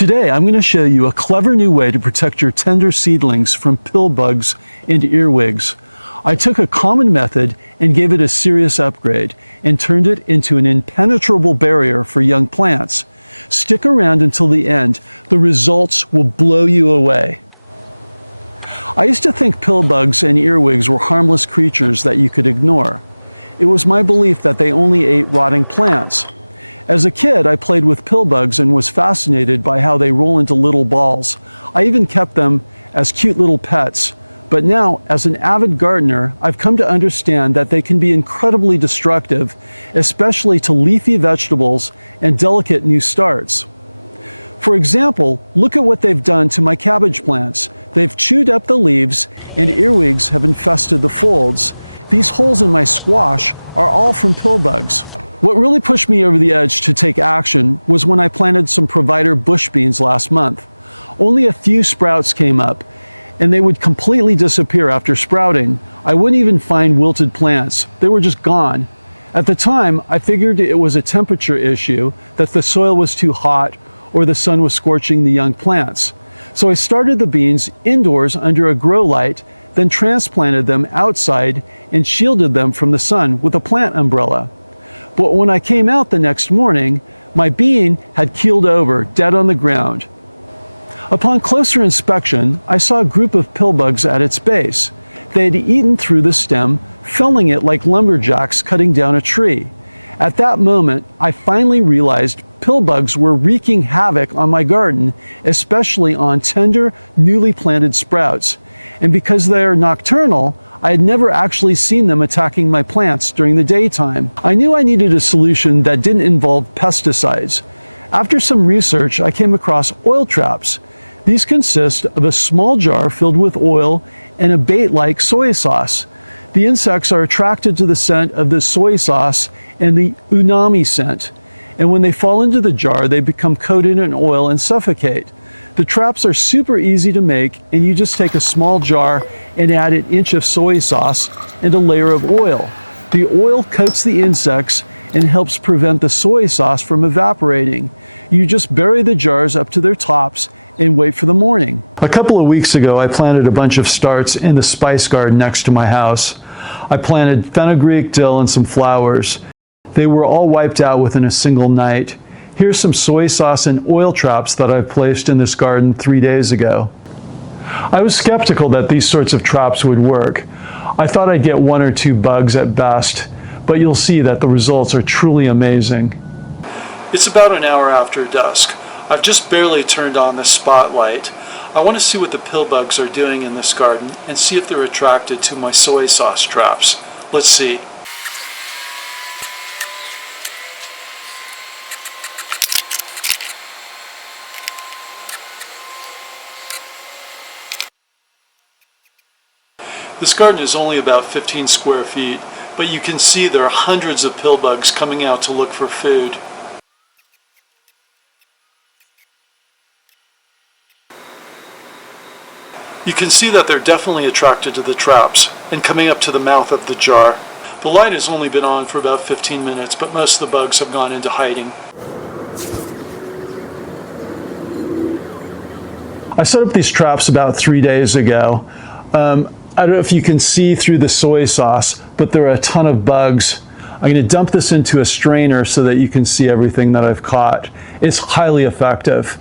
Today I'm going to show you a clever new way to protect your tender seedlings from pill bugs and earwigs. I took a common method and gave it a serious upgrade and turned it into an impenetrable barrier for young plants. Stick around until the end. The results will blow you away. I used to think pill bugs and earwigs were harmless creatures that you could ignore. It was my belief that they only ate rotting plants. As a kid, I played with pill bugs and was fascinated by how they roll into little balls. I even kept them as cute little pets. But now, as an avid gardener, I've come to understand that they can be incredibly destructive, especially to leafy vegetables and delicate new starts. For example, look at what they've done to my cabbage plants. They've chewed up the leaves, and earwigs have infested the folds. These holes in my squash are all from pill bugs. What really pushed me over the edge to take action was when I planted some provider bush beans last month. Only a few sprouts came up, and they would completely disappear after sprouting. I wouldn't even find wilted plants. They were just gone. At the time, I figured it was a temperature issue, that the soil was too hot or the sun was scorching the young plants. So I started the beans indoors under a grow light, then transplanted them outside and shielded them from the sun with a plant umbrella. But when I came out the next morning, my bean had keeled over, dead on the ground. Upon closer inspection, I saw a group of pill bugs at its base. They had eaten through the stem, felling it like lumberjacks cutting down a tree. At that moment, I finally realized pill bugs were wreaking havoc on my garden, especially on tender, newly planted sprouts. And because they are nocturnal, I had never actually seen them attacking my plants during the daytime. I knew I needed a solution that didn't involve pesticides. After some research, I came across oil traps. These consist of a small jar filled with oil and a bait-like soy sauce. The insects are attracted to the scent of the soy sauce and the umami scent. And when they fall into the jar, they become coated in oil and suffocate. The traps are super easy to make, and you just take a small jar and add an inch of soy sauce and a layer of oil. The oil coats the insects and helps prevent the soy sauce from evaporating. You just bury the jars up to their tops and wait for the morning. A couple of weeks ago, I planted a bunch of starts in the spice garden next to my house. I planted fenugreek, dill, and some flowers. They were all wiped out within a single night. Here's some soy sauce and oil traps that I placed in this garden 3 days ago. I was skeptical that these sorts of traps would work. I thought I'd get 1 or 2 bugs at best, but you'll see that the results are truly amazing. It's about an hour after dusk. I've just barely turned on the spotlight. I want to see what the pill bugs are doing in this garden and see if they're attracted to my soy sauce traps. Let's see. This garden is only about 15 square feet, but you can see there are hundreds of pill bugs coming out to look for food. You can see that they're definitely attracted to the traps and coming up to the mouth of the jar. The light has only been on for about 15 minutes, but most of the bugs have gone into hiding. I set up these traps about 3 days ago. I don't know if you can see through the soy sauce, but there are a ton of bugs. I'm going to dump this into a strainer so that you can see everything that I've caught. It's highly effective.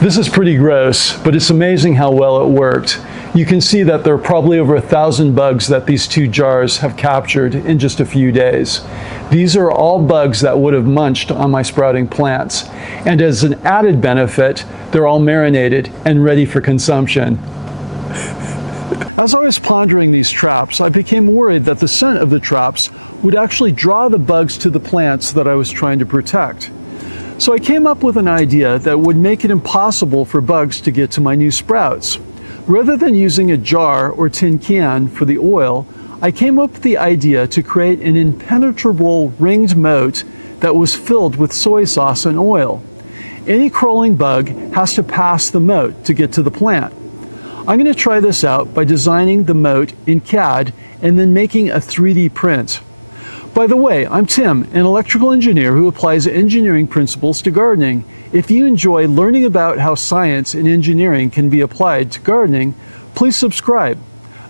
This is pretty gross, but it's amazing how well it worked. You can see that there are probably over 1,000 bugs that these 2 jars have captured in just a few days. These are all bugs that would have munched on my sprouting plants. And as an added benefit, they're all marinated and ready for consumption. As I was pondering these traps, I became worried that the scent of the traps would actually draw the bugs to the plants that I was trying to protect. So I came up with an idea that would make it impossible for bugs to get to my new sprouts. Rather than using a jar or tin can for the oil, I came up with the idea to create an impenetrable ringed moat that was filled with soy sauce and oil. Any crawling bug has to pass the moat to get to the plant. I'm going to try this out by designing the moat in CAD and then making a 3D print. By the way, I'm Tim, an electrical engineer who applies engineering principles to gardening. If you enjoy learning about how science and engineering can be applied to gardening, please subscribe.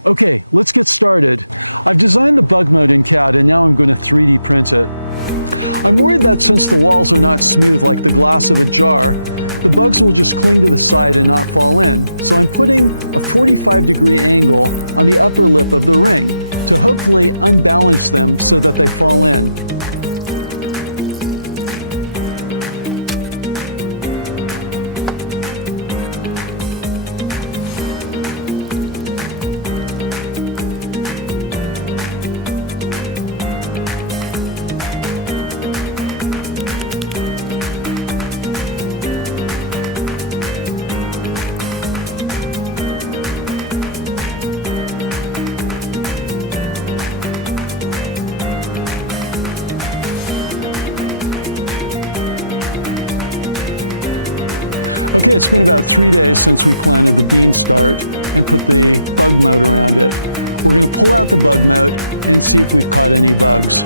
Okay, let's get started. I've designed the bug moat in CAD and now I'm going to 3D print it. I'm worried that since the walls are not smooth like the glass of a jar, the bugs will just cling to the side and not fall in. So I'm putting a 45-degree angle on the upper lip of the ring to hopefully unbalance them so that they fall in. Okay, it's been about 3 days since we planted the bean start and put the bug moat around it. We're going to pull out the bug moat and see if we've caught any bugs.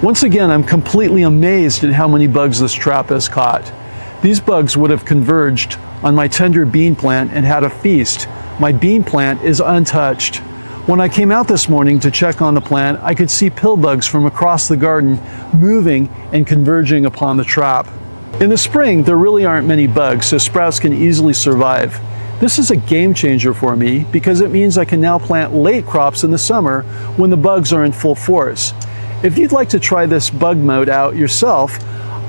Once again, I'm completely amazed at how many bugs this trap has caught. These bugs would have converged on my tender bean plant and had a feast. My bean plant is untouched. When I came out this morning to check on the plant, I could see pill bugs from across the garden moving and converging upon the trap. In the spring, there really aren't many bugs, so sprouts can easily survive. This is a game changer for me because it means I can now plant late crops in the summer when the bugs are in full force. If you'd like to try this bug moat out yourself,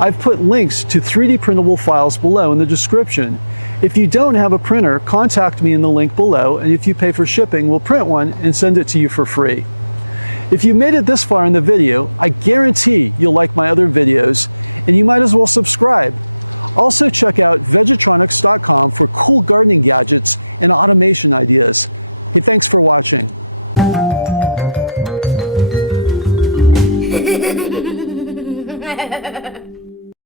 I've put links to 3D printable files below in the description. If you don't have a printer, contact me in the link below, and if you pay for shipping, we'll print one and send it to you for free. If you made it this far in the video, I guarantee you'll like my other videos, and you might as well subscribe. Also check out vegetronics.com for cool gardening gadgets and automation ideas. Hey, thanks for watching.